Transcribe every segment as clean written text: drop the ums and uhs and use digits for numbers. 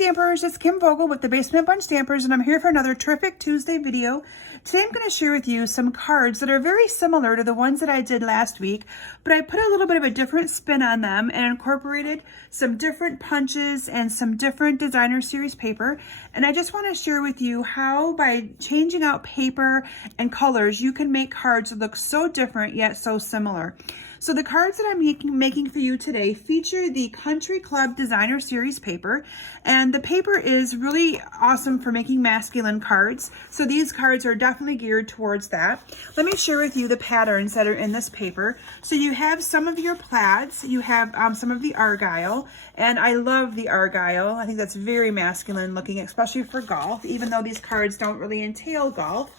Stampers, it's Kim Vogel with the Basement Bunch Stampers, and I'm here for another terrific Tuesday video. Today I'm going to share with you some cards that are very similar to the ones that I did last week, but I put a little bit of a different spin on them and incorporated some different punches and some different designer series paper. And I just want to share with you how by changing out paper and colors, you can make cards that look so different yet so similar. So the cards that I'm making for you today feature the Country Club Designer Series paper, and the paper is really awesome for making masculine cards. So these cards are definitely geared towards that. Let me share with you the patterns that are in this paper. So you have some of your plaids, you have some of the argyle, and I love the argyle. I think that's very masculine looking, especially for golf, even though these cards don't really entail golf.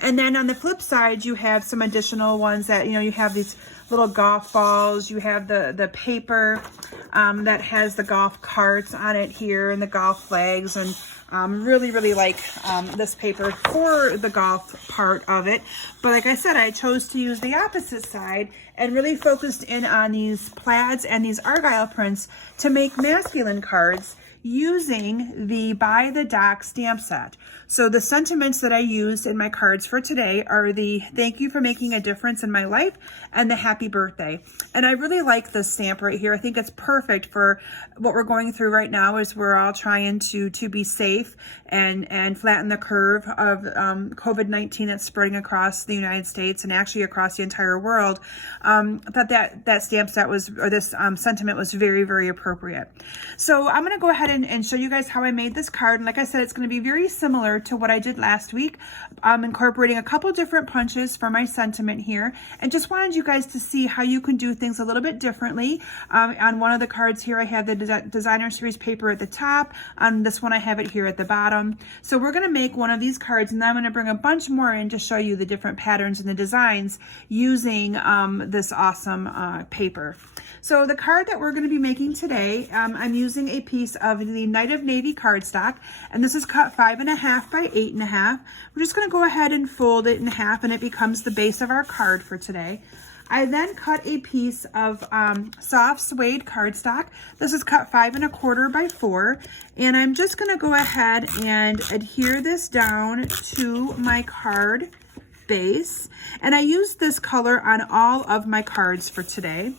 And then on the flip side, you have some additional ones that, you have these little golf balls, you have the paper that has the golf carts on it here and the golf flags, and really like this paper for the golf part of it. But like I said, I chose to use the opposite side and really focused in on these plaids and these argyle prints to make masculine cards using the By The Dock Stampset. So the sentiments that I used in my cards for today are the thank you for making a difference in my life and the happy birthday. And I really like this stamp right here. I think it's perfect for what we're going through right now, as we're all trying to be safe and flatten the curve of COVID-19 that's spreading across the United States and actually across the entire world. I thought that stamp set was, or this sentiment was very appropriate. So I'm going to go ahead and show you guys how I made this card. And like I said, it's going to be very similar to what I did last week. I'm incorporating a couple different punches for my sentiment here, and just wanted you guys to see how you can do things a little bit differently. On one of the cards here, I have the designer series paper at the top. On this one, I have it here at the bottom. So we're going to make one of these cards, and then I'm going to bring a bunch more in to show you the different patterns and the designs using this awesome paper. So the card that we're going to be making today, I'm using a piece of the Night of Navy cardstock, and this is cut 5.5 by 8.5. We're just going to go ahead and fold it in half, and it becomes the base of our card for today. I then cut a piece of soft suede cardstock. This is cut 5.25 by 4, and I'm just going to go ahead and adhere this down to my card base, and I used this color on all of my cards for today.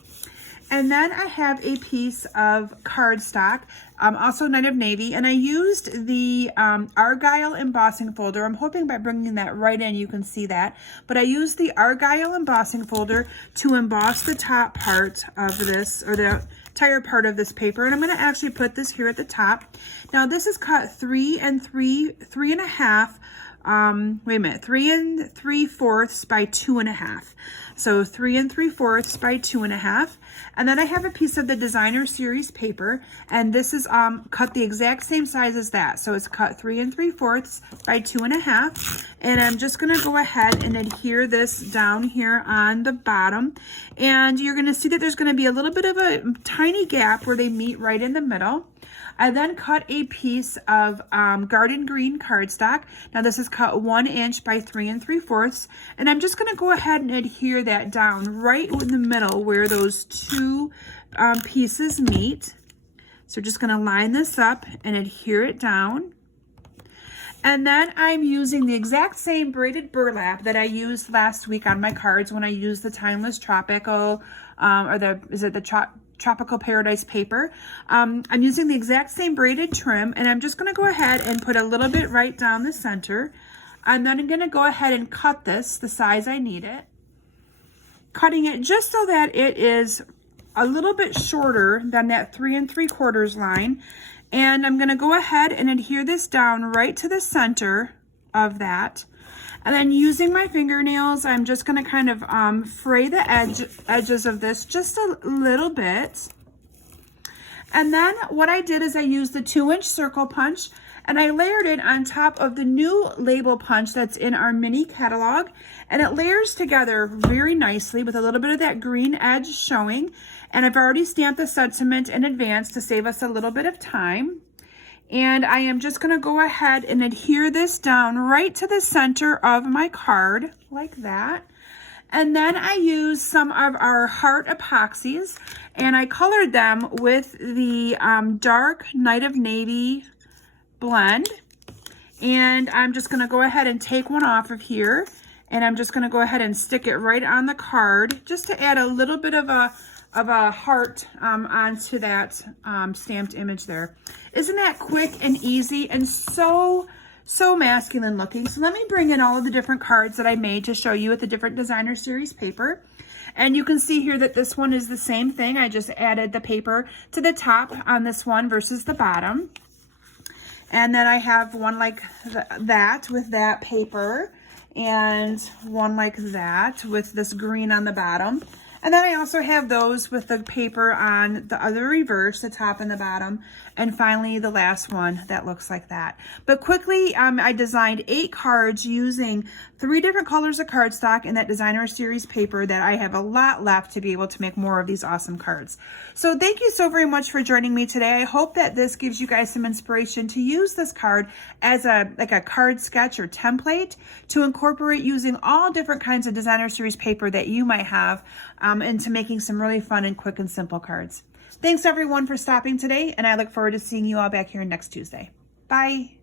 And then I have a piece of cardstock, also Night of Navy, and I used the argyle embossing folder. I'm hoping by bringing that right in you can see that, but I used the argyle embossing folder to emboss the top part of this, or the entire part of this paper, and I'm going to actually put this here at the top. Now this is cut 3 3/4 by 2.5. So 3 3/4 by 2.5. And then I have a piece of the designer series paper, and this is cut the exact same size as that. So it's cut 3 3/4 by 2.5. And I'm just going to go ahead and adhere this down here on the bottom. And you're going to see that there's going to be a little bit of a tiny gap where they meet right in the middle. I then cut a piece of garden green cardstock. Now this is cut 1 inch by 3 3/4, and I'm just going to go ahead and adhere that down right in the middle where those two pieces meet. So just going to line this up and adhere it down. And then I'm using the exact same braided burlap that I used last week on my cards when I used the Timeless Tropical, Tropical Paradise paper. I'm using the exact same braided trim, and I'm just going to go ahead and put a little bit right down the center. And then I'm going to go ahead and cut this the size I need it. Cutting it just so that it is a little bit shorter than that 3 3/4 line. And I'm going to go ahead and adhere this down right to the center of that. And then using my fingernails, I'm just going to kind of fray the edges of this just a little bit. And then what I did is I used the 2-inch circle punch, and I layered it on top of the new label punch that's in our mini catalog. And it layers together very nicely with a little bit of that green edge showing. And I've already stamped the sentiment in advance to save us a little bit of time. And I am just going to go ahead and adhere this down right to the center of my card, like that. And then I used some of our heart epoxies, and I colored them with the dark Night of Navy blend. And I'm just gonna go ahead and take one off of here, and I'm just gonna go ahead and stick it right on the card just to add a little bit of a heart onto that stamped image there. Isn't that quick and easy and so masculine looking? So let me bring in all of the different cards that I made to show you with the different designer series paper. And you can see here that this one is the same thing. I just added the paper to the top on this one versus the bottom. And then I have one like that with that paper, and one like that with this green on the bottom. And then I also have those with the paper on the other reverse, the top and the bottom. And finally, the last one that looks like that. But quickly, I designed 8 cards using 3 different colors of cardstock in that designer series paper that I have a lot left to be able to make more of these awesome cards. So thank you so very much for joining me today. I hope that this gives you guys some inspiration to use this card as like a card sketch or template to incorporate using all different kinds of designer series paper that you might have into making some really fun and quick and simple cards. Thanks everyone for stopping today, and I look forward to seeing you all back here next Tuesday. Bye.